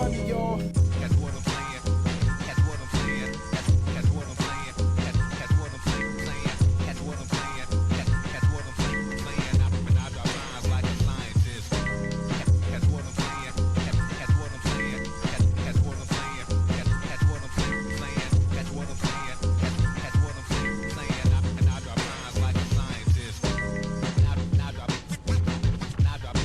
money, y'all. That's what I'm saying. That's what I'm saying. That's what I'm saying. That's what I'm saying. That's what I'm saying. That's what I'm saying. And I drop lines like a scientist. That's what I'm saying. That's what I'm saying. That's what I'm saying. That's what I'm saying. That's what I'm saying. That's what I'm saying. And I drop lines like a scientist. Now drop. Now drop. Now drop.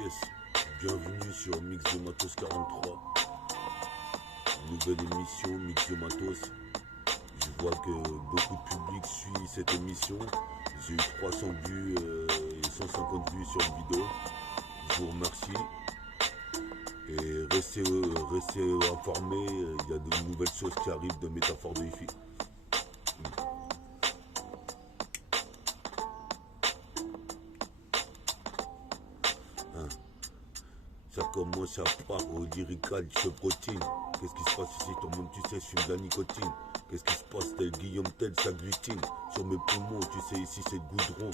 Yes, bienvenue sur Mix de Matos 43. Nouvelle émission Mix de Matos. Je vois que beaucoup de public suit cette émission. J'ai eu 300 vues et 150 vues sur une vidéo. Je vous remercie. Et restez informés, il y a de nouvelles choses qui arrivent de métaphores de hi-fi. Ça commence à part au lyrical chevrotine. Qu'est-ce qui se passe ici? Tout le monde, tu sais, je fume de la nicotine. Qu'est-ce qui se passe? Tel Guillaume Tell s'agglutine. Sur mes poumons, tu sais, ici c'est le goudron.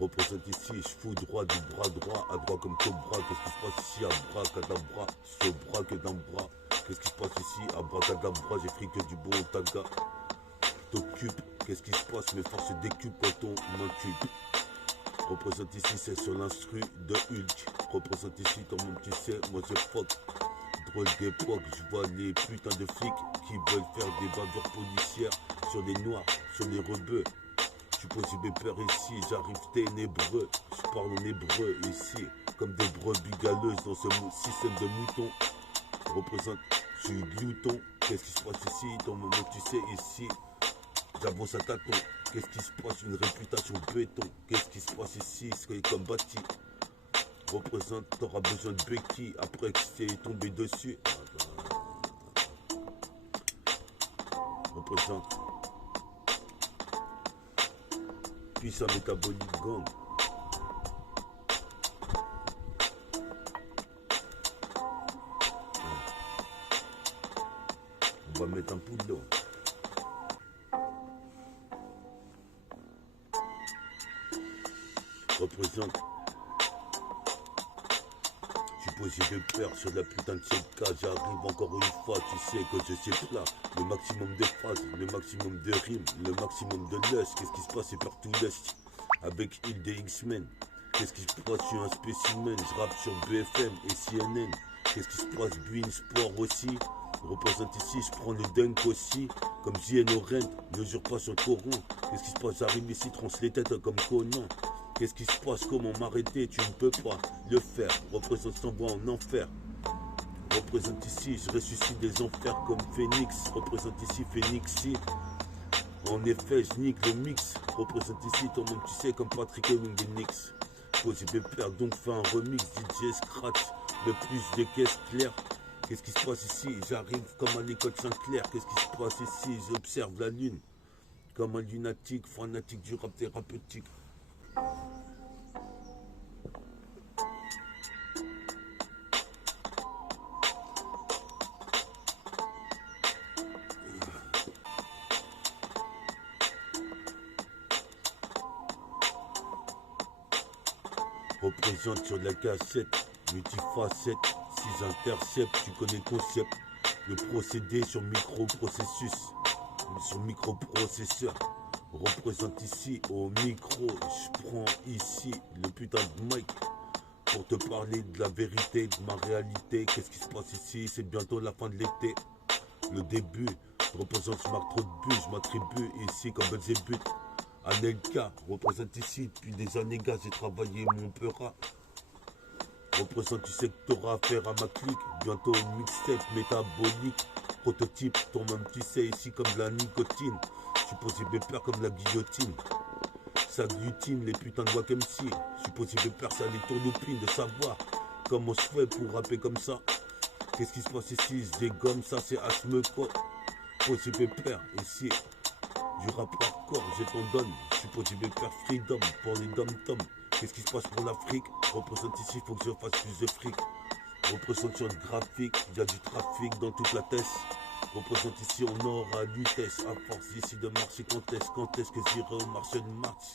Représente ici, je fous droit du bras droit, à droit comme cobra. Qu'est-ce qui se passe ici? Abracadabra, ce bras que d'un bras. Qu'est-ce qui se passe ici? Abracadabra, j'ai pris que du bon taga. T'occupe, qu'est-ce qui se passe? Mes forces décupent quand on m'occupe. Représente ici, c'est sur l'instru de Hulk. Représente ici, ton monde, tu sais, moi je fuck. Drôle d'époque, je vois les putains de flics qui veulent faire des bavures policières sur les noirs, sur les rebeux. Je suis possible peur ici, j'arrive ténébreux. Je parle en hébreu ici, comme des brebis galeuses dans ce système de moutons. Représente, je suis glouton. Qu'est-ce qui se passe ici, ton moment, tu sais, ici. J'avance à tâtons. Qu'est-ce qui se passe? Une réputation béton. Qu'est-ce qui se passe ici? C'est comme bâti. Représente, t'auras besoin de béquilles après que c'est tombé dessus. Représente. Puissant métabolique gang. On va mettre un poudre. Représente. Je suis posé de peur sur la putain de CK. J'arrive encore une fois, tu sais que je sais plat. Le maximum de phrases, le maximum de rimes, le maximum de lust. Qu'est-ce qui se passe? C'est partout l'est. Avec Hill des X-Men. Qu'est-ce qui se passe? Je suis un spécimen. Je rappe sur BFM et CNN. Qu'est-ce qui se passe? Bein Sport aussi. Représente ici, je prends le dunk aussi. Comme JN Orent, ne jure pas sur Coran. Qu'est-ce qui se passe? J'arrive ici, tranche les têtes comme Conan. Qu'est-ce qui se passe? Comment m'arrêter? Tu ne peux pas le faire. Représente t'envoie en enfer. Représente ici, je ressuscite des enfers comme Phoenix. Représente ici, Phoenixi. En effet, je nique le mix. Représente ici, ton monde, tu sais, comme Patrick Ewing des Knicks. supposé pépère, donc fais un remix DJ Scratch, le plus de caisses claires. Qu'est-ce qui se passe ici? J'arrive comme à l'école Saint-Clair. Qu'est-ce qui se passe ici? J'observe la lune comme un lunatique, fanatique du rap thérapeutique. Représente sur la cassette, multifacette, 6 intercepts, tu connais le concept. Le procédé sur microprocessus, sur microprocesseur. Représente ici au micro, je prends ici le putain de mic pour te parler de la vérité, de ma réalité. Qu'est-ce qui se passe ici? C'est bientôt la fin de l'été. Le début représente, je marque trop de buts, je m'attribue ici comme Belzébuth. Anelka représente ici depuis des années, gars, j'ai travaillé mon peurat. Représente, tu sais que t'auras affaire à ma clique. Bientôt une mixtape métabolique. Prototype, toi-même tu sais ici comme de la nicotine. Supposé pépère comme la guillotine. Ça glutine les putains de wack MC. Supposé pépère, ça les tournoupines de savoir comment je fais pour rapper comme ça. Qu'est-ce qui se passe ici? Je dégomme ça, c'est Asmeco. Supposé pépère, ici. Du rap hardcore, je t'en donne. Supposé pépère freedom pour les dom-toms. Qu'est-ce qui se passe pour l'Afrique? Représente ici, faut que je fasse plus de fric. Représente sur le graphique, il y a du trafic dans toute la tête. Représente ici, on aura vitesse. À force ici de marcher, quand est-ce que j'irai au marché de Mars?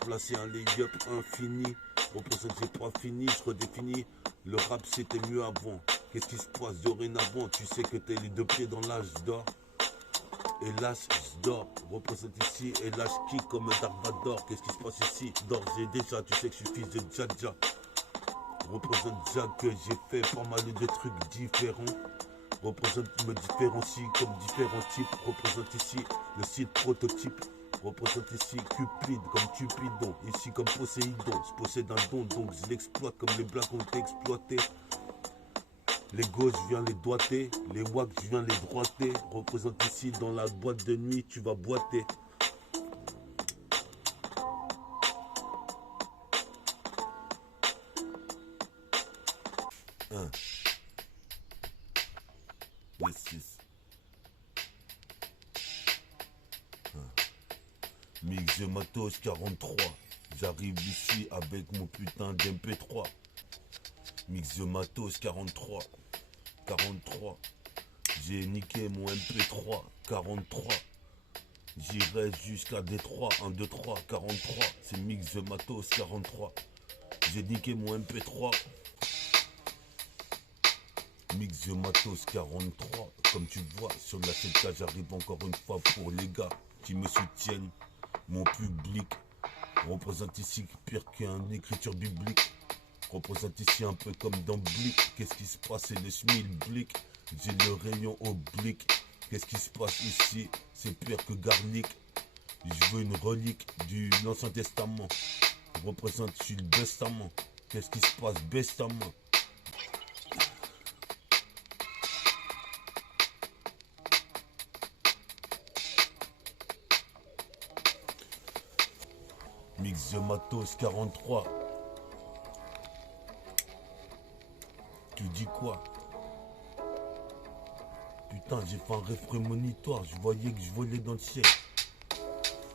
Placer un lay-up infini. Représente, j'ai pas fini, je redéfinis. Le rap c'était mieux avant. Qu'est-ce qui se passe dorénavant? Tu sais que t'es les deux pieds dans l'âge d'or. Hélas, je dors. Représente ici, hélas, qui comme Dark Vador. Qu'est-ce qui se passe ici? D'ores et déjà, tu sais que je suis fils de Djadja. Représente déjà que j'ai fait pas mal de trucs différents. Représente, me différencie comme différents types. Représente ici le site prototype. Représente ici Cupide comme Cupidon. Ici comme Poséidon. Je possède un don, donc je l'exploite comme les blacks ont été exploités. Les gauches, je viens les doigter. Les wacks, je viens les droiter. Représente ici dans la boîte de nuit, tu vas boiter. Un. Les 6. Mix de matos 43. J'arrive ici avec mon putain d'MP3. Mix de matos 43. 43. J'ai niqué mon MP3. 43. J'irai jusqu'à Détroit. 1, 2, 3. 43. C'est mix de matos 43. J'ai niqué mon MP3. Mix de matos 43. Comme tu vois sur la 7K, j'arrive encore une fois pour les gars qui me soutiennent. Mon public représente ici pire qu'une écriture biblique. Représente ici un peu comme dans Blick. Qu'est-ce qui se passe? C'est le schmilblick. J'ai le rayon oblique. Qu'est-ce qui se passe ici? C'est pire que garlic. Je veux une relique du l'Ancien Testament. Représente, je suis le bestament. Qu'est-ce qui se passe? Bestament. Mix de matos 43. Tu dis quoi? Putain, j'ai fait un rêve prémonitoire. Je voyais que je volais dans le ciel.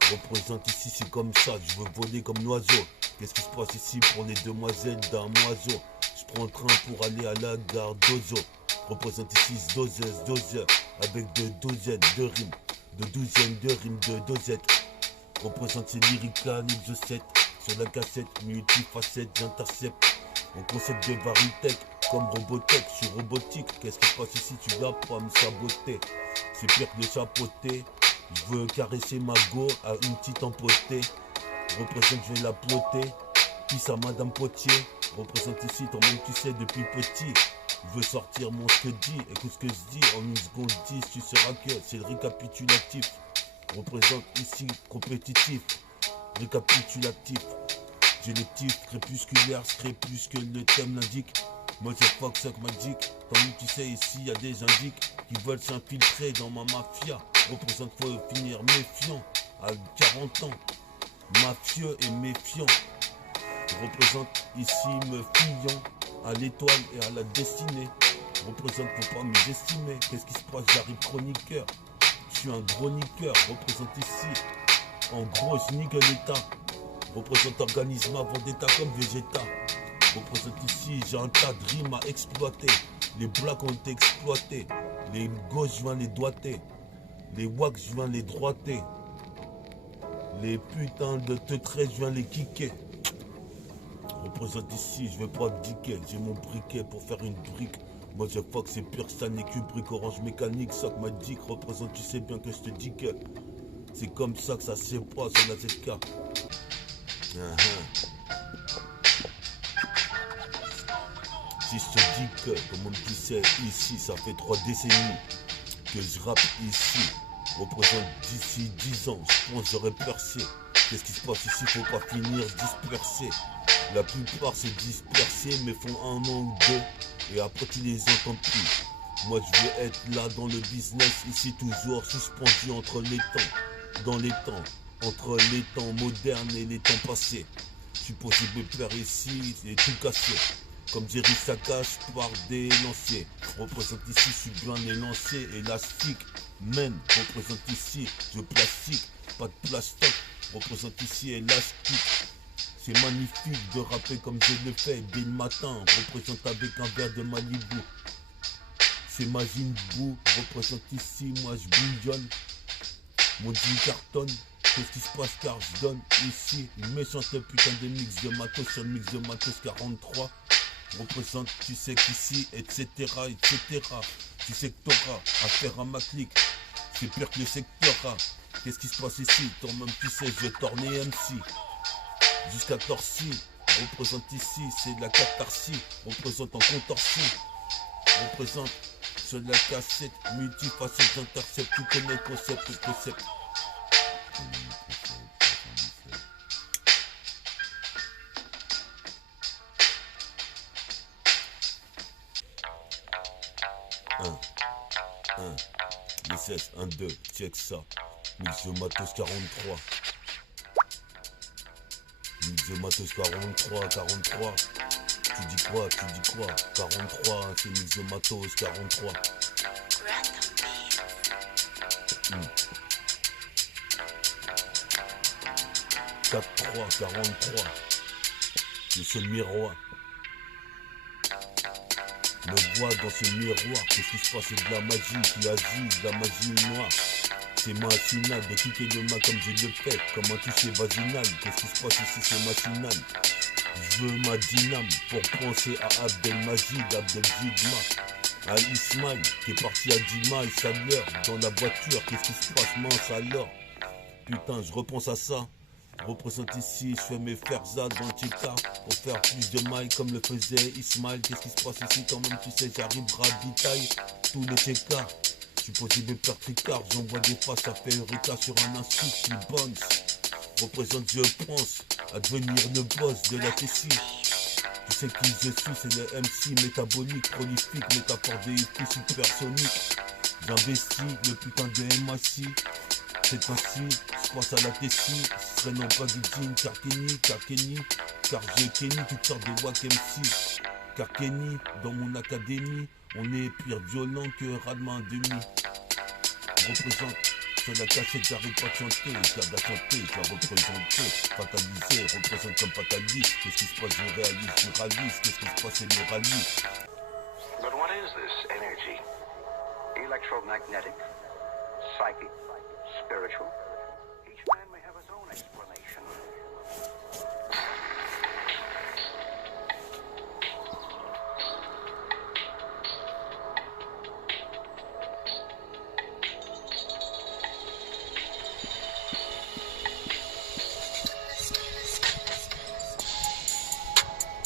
Représente ici, c'est comme ça. Je veux voler comme l'oiseau. Qu'est-ce qui se passe ici pour les demoiselles d'un oiseau? Je prends le train pour aller à la gare d'Ozo. Représente ici doseur. Avec de douzaines de rimes. De douzaines de rimes de dosettes. Représente ces lyrical exocètes. Sur la cassette, multifacette, j'intercepte. En concept de Varitech, comme Robotech, je suis robotique. Qu'est-ce qui se passe ici? Tu vas pas me saboter. C'est pire que le chapeauter. Je veux caresser ma go à une petite empotée. Représente, je vais la ploter. Puis à Madame Potier. Représente ici, toi-même tu sais depuis petit. Je veux sortir mon ce que dit. Écoute ce que je dis en 1 seconde 10. Tu sauras que c'est le récapitulatif. Représente ici compétitif. Récapitulatif. J'ai les titres crépusculaires, crépuscule le thème l'indique. Moi j'ai Fox avec Magic. Tandis que tu sais ici y a des indiques qui veulent s'infiltrer dans ma mafia. Représente, faut finir méfiant à 40 ans. Mafieux et méfiant. Je représente ici me fiant à l'étoile et à la destinée. Je représente pour pas m'estimer. Qu'est-ce qui se passe? J'arrive chroniqueur. Je suis un chroniqueur. Je représente ici. En gros, je nique l'état. Je représente organisme avant d'état comme végéta. Je représente ici, j'ai un tas de rimes à exploiter. Les blacks ont été exploités. Les gauches, je viens les doigter. Les wacks, je viens les droiter. Les putains de teutrés, je viens les kicker. Je représente ici, je vais pas abdiquer. J'ai mon briquet pour faire une brique. Moi je fuck, c'est pur Stanley Kubrick, Orange Mécanique, sock ma dick. Représente, tu sais bien que je te dis que c'est comme ça que ça se passe sur la ZK. Si je te dis que, comme on dit, c'est ici, ça fait 3 décennies que je rappe ici. Représente d'ici 10 ans, je pense j'aurais percé. Qu'est-ce qui se passe ici? Faut pas finir dispersé. La plupart se dispersés, mais font un an ou deux. Et après tu les entends plus. Moi je veux être là dans le business, ici toujours suspendu entre les temps. Dans les temps, entre les temps modernes et les temps passés. Je suis possible de faire ici et tout casser. Comme Jerry Sakash par des lanciers. Représente ici, je suis bien élancé, élastique. Men, représente ici, je plastique, pas de plastique. Représente ici, élastique. C'est magnifique de rapper comme je le fais dès le matin. Représente avec un verre de Malibu. C'est Magine Bou, représente ici, moi je bouillonne. Mon jean cartonne. Qu'est-ce qui se passe car je donne ici une méchante putain de mix de matos sur le mix de matos 43. Représente, tu sais qu'ici, etc. Tu sais que t'auras affaire à ma clique. C'est pire que le secteur A. Qu'est-ce qui se passe ici? Toi-même tu sais, je vais tourner MC. Jusqu'à Torcy. Représente ici, c'est de la catharsis. Représente en contorsion. Représente sur la cassette, multifacette, j'intercepte. Tu connais le concept. Les 16, 1, 2, check ça. Mix de matos 43. Mix de matos 43. Tu dis quoi? 43, c'est mix de matos 43. 4-3, 43. Le seul miroir. Me vois dans ce miroir, qu'est-ce qui se passe? C'est de la magie qui agit, de la magie noire. C'est machinal de quitter le mal comme je le fais, comme un toucher vaginal. Qu'est-ce qui se passe ici? C'est machinal. Je veux ma dyname pour penser à Abdelmajid, Abdeljidma, à Ismail qui est parti à 10 miles à l'heure dans la voiture. Qu'est-ce qui se passe? Mince alors. Putain, je repense à ça. Je représente ici, je fais mes ferzas dans le Tchika pour faire plus de mailles comme le faisait Ismail. Qu'est-ce qui se passe ici? Quand même tu sais, j'arrive ravitaille tous les Tchika. Je suis possible de faire tricard, j'envoie des faces à faire Eureka sur un insulte qui bounce. Représente, je pense à devenir le boss de la Tessie. Tu sais qui je suis, c'est le MC métabolique, prolifique, métaphore véhicule supersonique. J'investis le putain de MAC. Cette fois-ci, je passe à la Tessie. Ce serait non pas du jean, car Kenny, car j'ai Kenny, toutes sortes de wack MC. Car Kenny, dans mon académie, on est pire violent que Radman demi. Représente sur la cachette, j'arrive pas de chanter, je la chanter, je la représenter, fataliser, représente comme fataliste. Qu'est-ce qui se passe? Je réalise, qu'est-ce qui se passe? C'est le rallye. But what is this energy? Electromagnetic, psychic, spiritual? Each man may have his own explanation.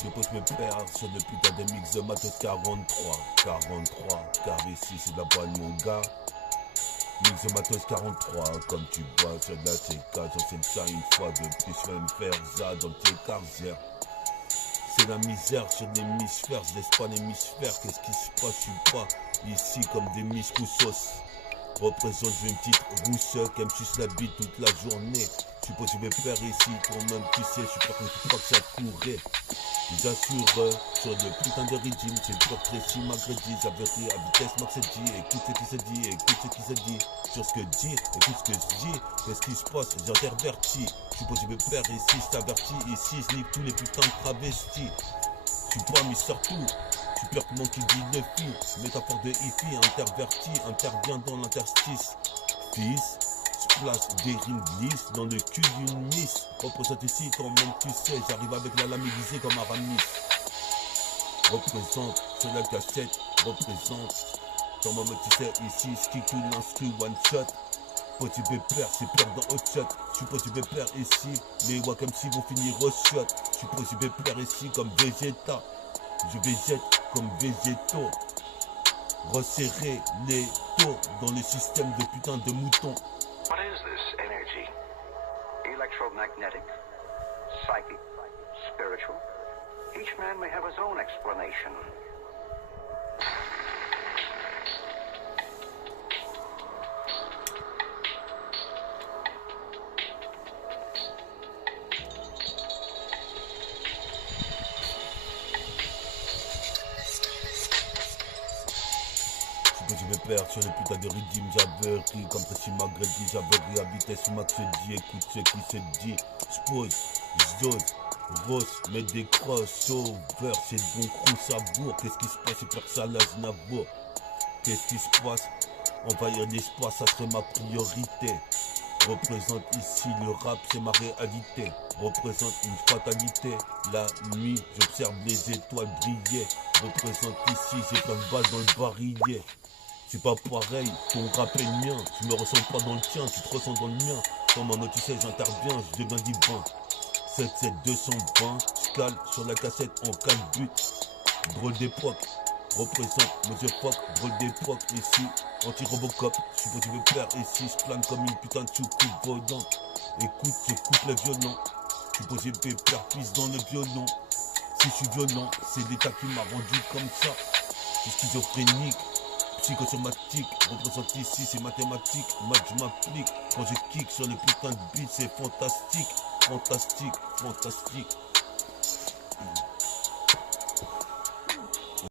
Je peux me perdre sur le putain de mix de matos 43, car ici c'est de la bonne mon gars. Mix de matos 43, comme tu vois sur de la CK, j'enseigne ça une fois de plus, je vais me faire ça dans tes carrières. C'est la misère sur l'hémisphère, je laisse pas l'hémisphère, qu'est-ce qui se passe? Je suis pas ici comme des Miss Roussos. Représente, j'ai une petite rousse qui me suce la bite toute la journée. suppose je vais faire ici, toi-même tu sais, je suis pas quand tu crois que ça courait. J'assure sur le putain de régime, c'est le portrait si malgré dit, j'avertis à vitesse max dit, écoute ce qui se dit, écoute ce qui se dit, sur ce que dit, écoute ce que je dis, qu'est-ce qui se passe, j'intervertis, suppose je vais faire ici, je t'avertis, ici je nique tous les putains de travestis, tu pas mis surtout, tu perds comment qui dit le fille, métaphore de hippie, interverti, intervient dans l'interstice, fils, place des rimes lisses dans le cul d'une miss. Représente ici, toi-même tu sais, j'arrive avec la lame aiguisée comme Aramis. Représente sur la cassette, représente. Toi-même tu sais, ici, skill tout l'instru, one shot. Petit pépère, c'est perdre dans hot shot. Suppose tu pépère ici, les Wakamsi vont finir au shot. Suppose tu pépère ici comme Vegeta. Je végète comme végétaux. Resserrer les taux dans le système de putain de moutons. What is this energy? Electromagnetic, psychic, spiritual? Each man may have his own explanation. Je vais perdre sur les putains de rythme, j'avertis comme ça si malgré dit, j'avertis à vitesse max dit, écoute ce qui se dit, j'pose, j'dose, rose, mets des crossovers, c'est le bon crew, savour, qu'est-ce qui se passe, c'est faire ça l'Aznavour, qu'est-ce qui se passe, envahir l'espace, ça serait ma priorité, représente ici le rap, c'est ma réalité, représente une fatalité, la nuit, j'observe les étoiles briller, représente ici, j'ai plein de balles dans le barillet. C'est pas pareil, ton rap est le mien, tu me ressens pas dans le tien, tu te ressens dans le mien. Comme un autre tu sais, j'interviens, je deviens divin. 77220, je cale sur la cassette en 4 buts. Drôle d'époque, représente motherfuck, drôle d'époque, ici, anti-robocop, je suis tu veux faire ici, je plane comme une putain de soucoupe volante. Écoute, j'écoute le violon, je suis posé pépère, fils dans le violon. Si je suis violent, c'est l'état qui m'a rendu comme ça. Je suis schizophrénique. Psychosomatique, représente ici, c'est mathématique, match je m'applique, quand je kick sur les putains de beats, c'est fantastique, fantastique, fantastique.